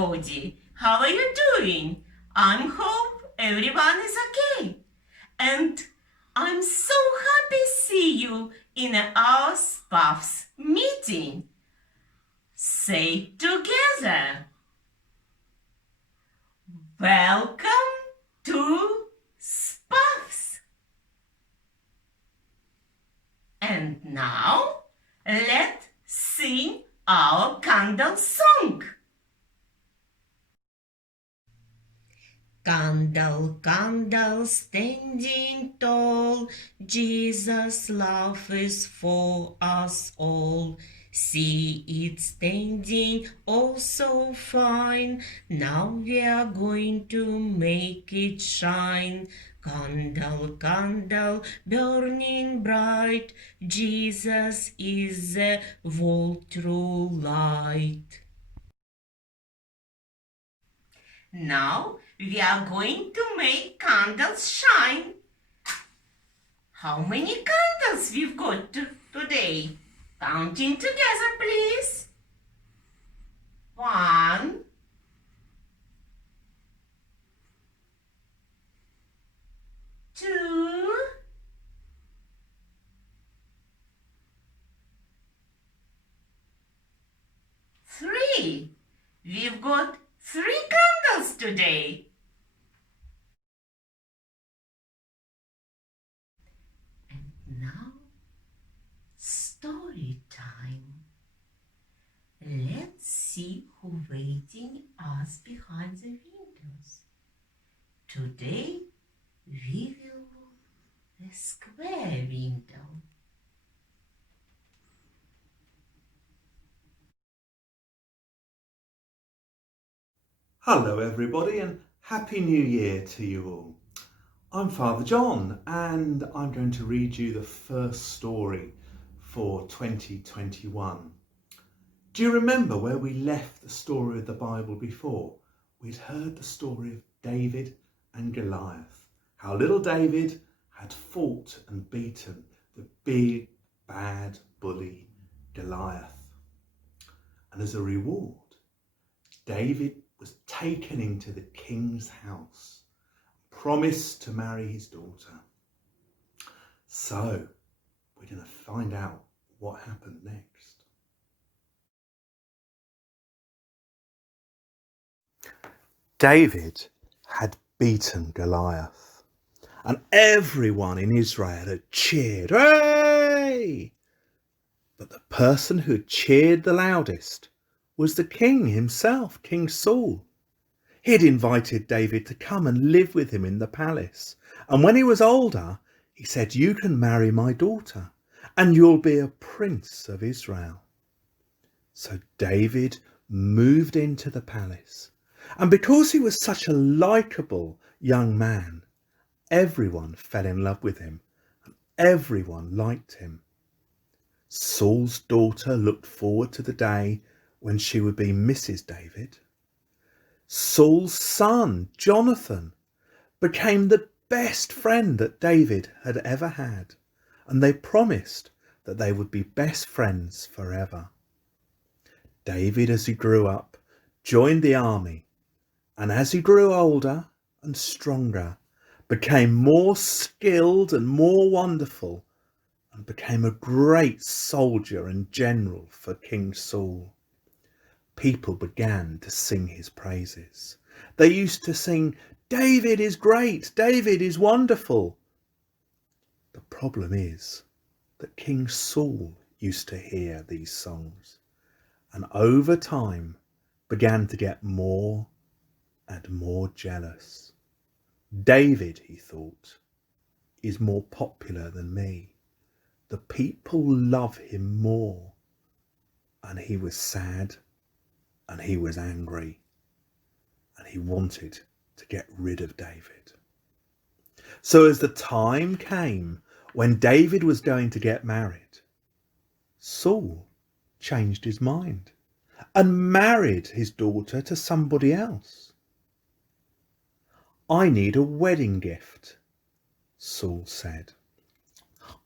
everybody. How are you doing? I hope everyone is okay. And I'm so happy to see you in our Spufs meeting. Say together. Welcome to Spufs. And now let's sing our candle song. Candle, candle, standing tall, Jesus' love is for us all. See it standing oh so fine, now we are going to make it shine. Candle, candle, burning bright, Jesus is the whole true light. Now we are going to make candles shine. How many candles we've got today? Counting together, please. 1, 2, 3. We've got 3 candles today. And now, story time. Let's see who's waiting us behind the windows. Today, we will look the square window. Hello everybody and Happy New Year to you all. I'm Father John and I'm going to read you the first story for 2021. Do you remember where we left the story of the Bible before? We'd heard the story of David and Goliath, how little David had fought and beaten the big bad bully Goliath. And as a reward, David was taken into the king's house, promised to marry his daughter. So we're going to find out what happened next. David had beaten Goliath, and everyone in Israel had cheered, "Hooray!" But the person who had cheered the loudest was the king himself, King Saul. He had invited David to come and live with him in the palace. And when he was older, he said, "You can marry my daughter and you'll be a prince of Israel." So David moved into the palace. And because he was such a likable young man, everyone fell in love with him and everyone liked him. Saul's daughter looked forward to the day when she would be Mrs. David. Saul's son, Jonathan, became the best friend that David had ever had, and they promised that they would be best friends forever. David, as he grew up, joined the army, and as he grew older and stronger, became more skilled and more wonderful, and became a great soldier and general for King Saul. People began to sing his praises. They used to sing, "David is great, David is wonderful." The problem is that King Saul used to hear these songs and over time began to get more and more jealous. David, he thought, is more popular than me. The people love him more. And he was sad and he was angry and he wanted to get rid of David. So as the time came when David was going to get married, Saul changed his mind and married his daughter to somebody else. "I need a wedding gift," Saul said.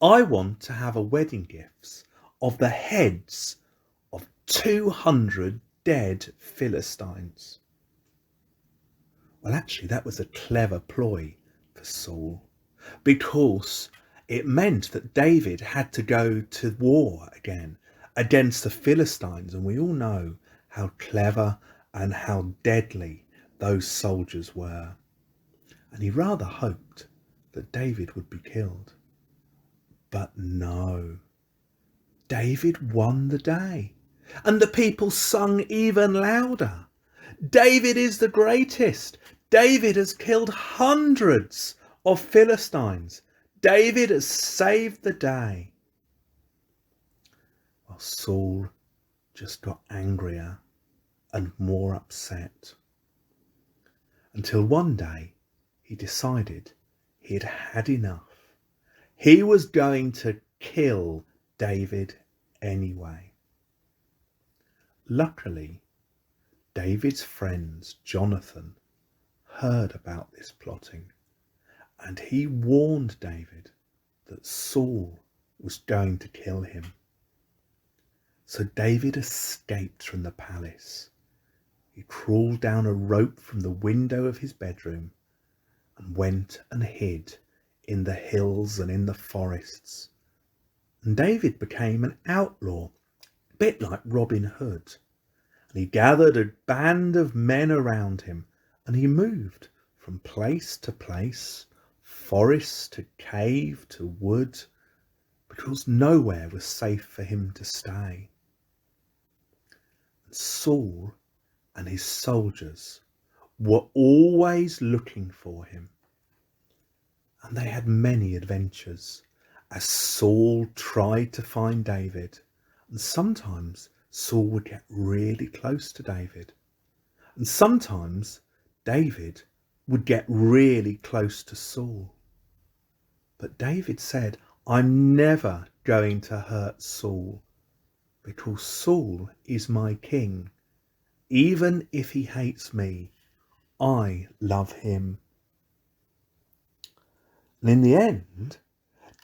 "I want to have a wedding gift of the heads of 200 dead Philistines." Well, actually, that was a clever ploy for Saul, because it meant that David had to go to war again against the Philistines, and we all know how clever and how deadly those soldiers were. And he rather hoped that David would be killed. But no, David won the day, and the people sung even louder. David is the greatest. David has killed hundreds of Philistines. David has saved the day. Well, Saul just got angrier and more upset, until one day he decided he had had enough. He was going to kill David anyway. Luckily, David's friends Jonathan heard about this plotting, and he warned David that Saul was going to kill him. So David escaped from the palace. He crawled down a rope from the window of his bedroom and went and hid in the hills and in the forests. And David became an outlaw, a bit like Robin Hood. And he gathered a band of men around him, and he moved from place to place, forest to cave to wood, because nowhere was safe for him to stay. And Saul and his soldiers were always looking for him, and they had many adventures as Saul tried to find David. And sometimes Saul would get really close to David, and sometimes David would get really close to Saul. But David said, I'm never going to hurt Saul, because Saul is my king. Even if he hates me, I love him. And in the end,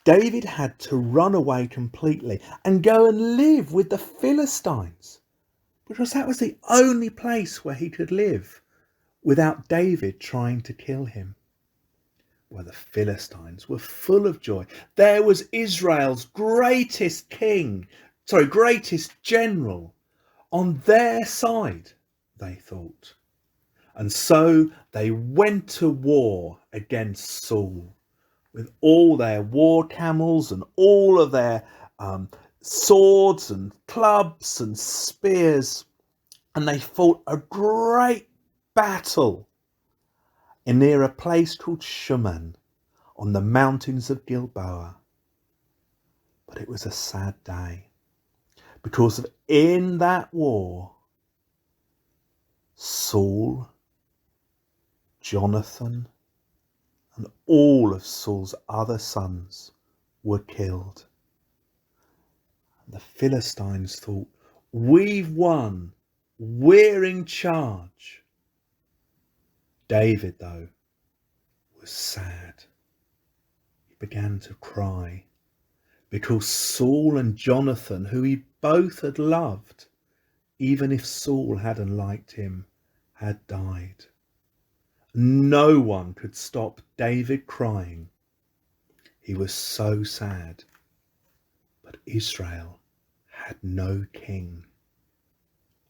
David had to run away completely and go and live with the Philistines, because that was the only place where he could live without David trying to kill him. Well, the Philistines were full of joy. There was Israel's greatest general on their side, they thought. And so they went to war against Saul with all their war camels and all of their swords and clubs and spears. And they fought a great battle near a place called Shuman on the mountains of Gilboa. But it was a sad day, because in that war, Saul, Jonathan, and all of Saul's other sons were killed. And the Philistines thought, we've won, we're in charge. David, though, was sad. He began to cry, because Saul and Jonathan, who he both had loved, even if Saul hadn't liked him, had died. No one could stop David crying. He was so sad. But Israel had no king,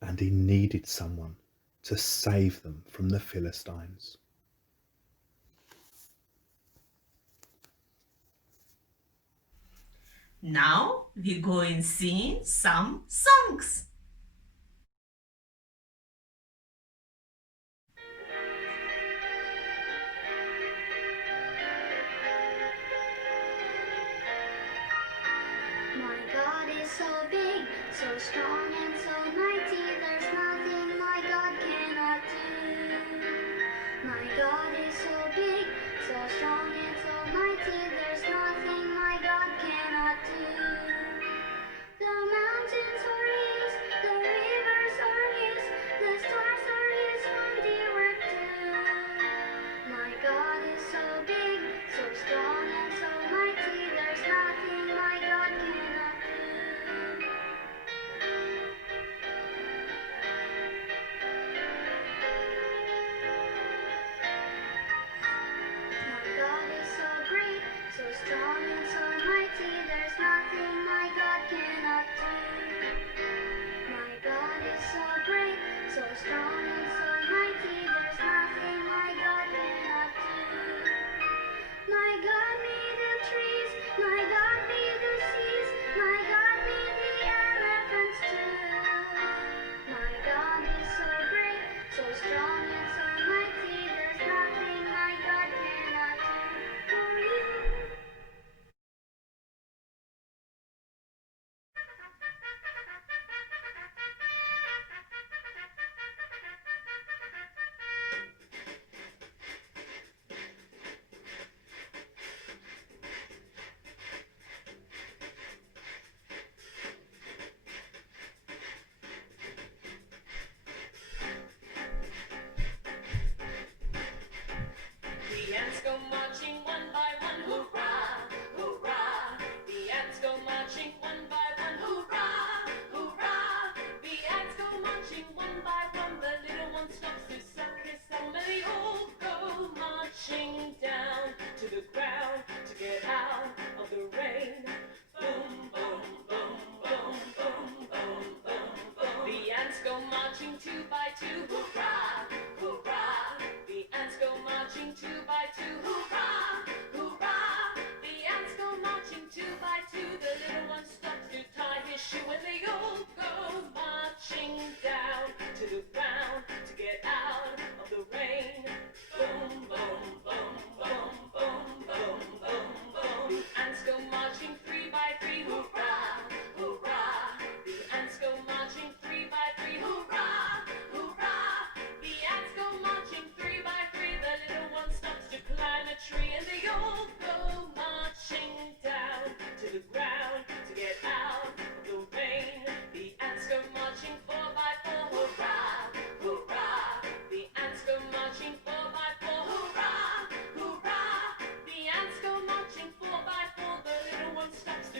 and he needed someone to save them from the Philistines. Now we go and sing some songs. My God is so big, so strong and so mighty, there's nothing my God cannot do. My God is so big, so strong and so mighty, there's nothing my God cannot do. The mountains are His, the rivers are His, the stars are His handiwork too. My God is so big, so strong and so mighty, there's nothing my God cannot do.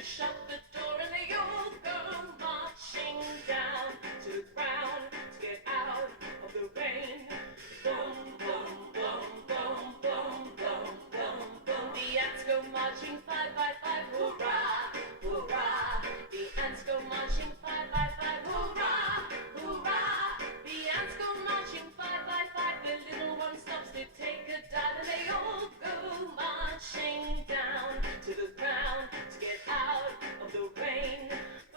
to shut the door and they all go marching down to the ground to get out of the rain. Boom, boom, boom, boom, boom, boom, boom, boom. The ants go marching 5 by 5, hurrah, hurrah. The ants go marching 5 by 5, hurrah, hurrah. The ants go marching 5 by 5. The little one stops to take a dive and they all go marching down to the ground to get out of the rain.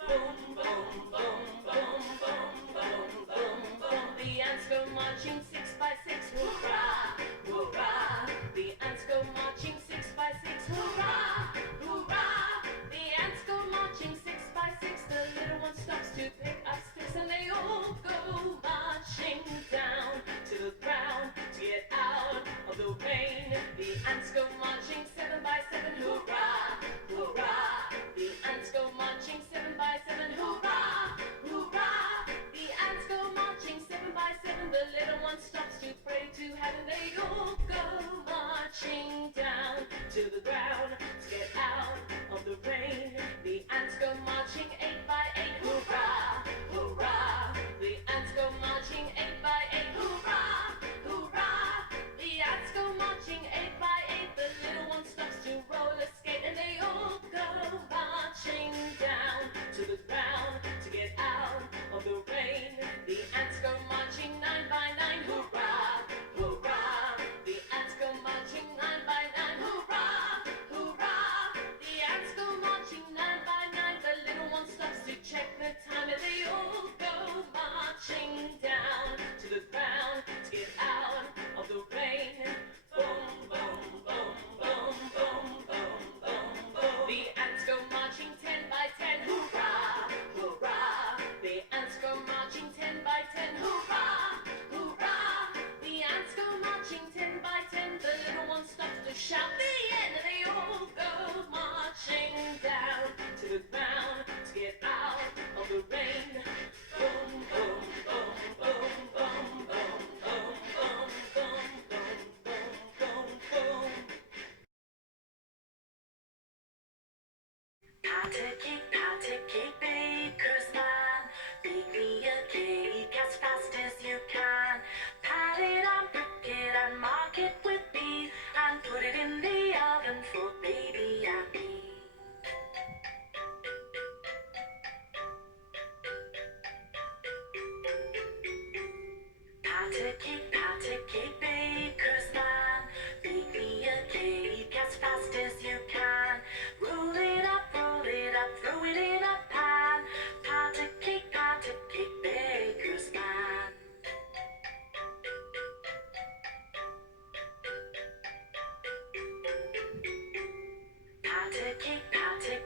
Boom, boom, boom, boom, boom, boom, boom, boom. The ants go marching 6 by 6, hurrah, hurrah. The ants go marching 6 by 6, hurrah, hurrah. The ants go marching 6 by 6. The little one stops to pick up sticks and they all go marching down to the ground to get out of the rain. The ants go marching 7 by 7, hurrah, hurrah. The ants go marching 7 by 7, hurrah, hurrah. The ants go marching 7 by 7. The little one stops to pray to heaven. They all go marching down to the ground to get out of the rain. The ants go marching 8 by 8, hurrah, hurrah. The ants go marching 8 by 8, hurrah, hurrah. The ants go marching 8 by 8. The little one stops to roller skate and they all go marching down to the ground to get out of the rain. The ants go marching 9 by 9, hurrah, hurrah. The ants go marching 9 by 9, hurrah, hurrah. The ants go marching 9 by 9. The little one stops to check the time and they all go marching down to the ground to get out of the rain. Boom, boom, boom, boom, boom, boom, boom, boom. The ants go marching 10 by 10, hurrah, hurrah. The ants go marching 10 by 10, hurrah, hurrah. The ants go marching 10 by 10. The little one stops to shout the end and they all go marching down to the ground to get out of the rain. Boom, boom, boom, boom, boom, boom, boom, boom, boom, boom, boom, boom. Pat a cake, baker's man. Bake me a cake as fast as you can. Pat it and brick it and mark it with B and put it in the oven for baby and me. Pat a cake, baker's man. Bake me a cake as fast as you can. Roll it up, throw it in a pan. Pat a cake, baker's man. Pat a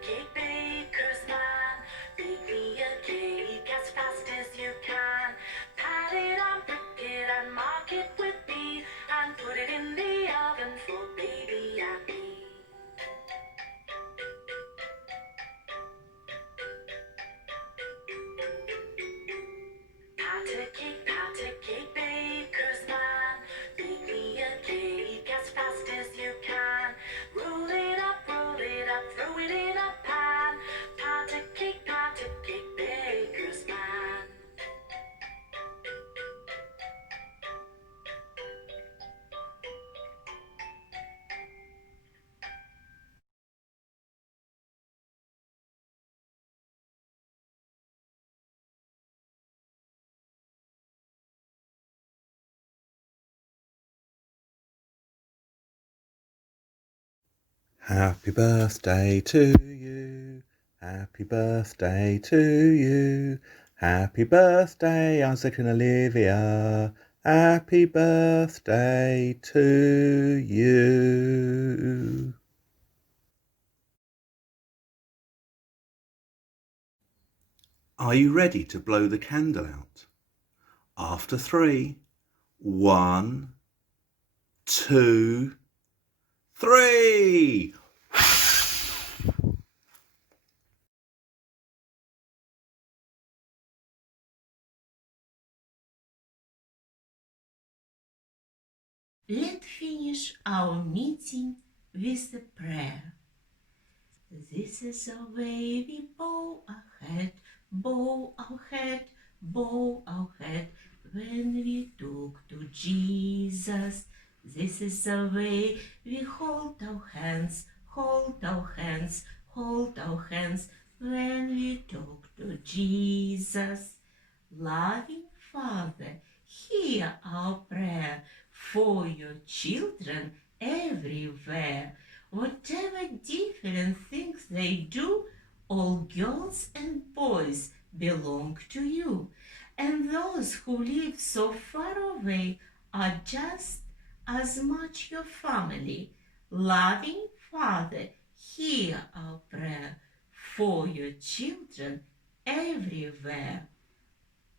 cake, baker's man. Bake me a cake as fast as you can. Pat it and brick it and mark it with B and put it in the oven for baby and me. Pat a cake, baker's man. Bake me a cake as fast as you can. Roll it up, throw it in a pan. Pat a cake, baker's man. Happy birthday to you. Happy birthday to you. Happy birthday, Isaac and Olivia. Happy birthday to you. Are you ready to blow the candle out? After 3, 1, 2, 3. Let's finish our meeting with a prayer. This is the way we bow our head, bow our head, bow our head when we talk to Jesus. This is the way we hold our hands, hold our hands, hold our hands when we talk to Jesus. Loving Father, hear our prayer for your children everywhere. Whatever different things they do, all girls and boys belong to you. And those who live so far away are just as much your family. Loving Father, hear our prayer for your children everywhere.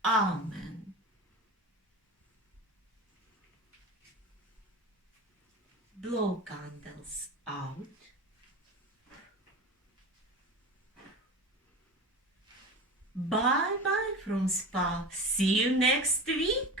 Amen. Blow candles out. Bye bye from Spa. See you next week.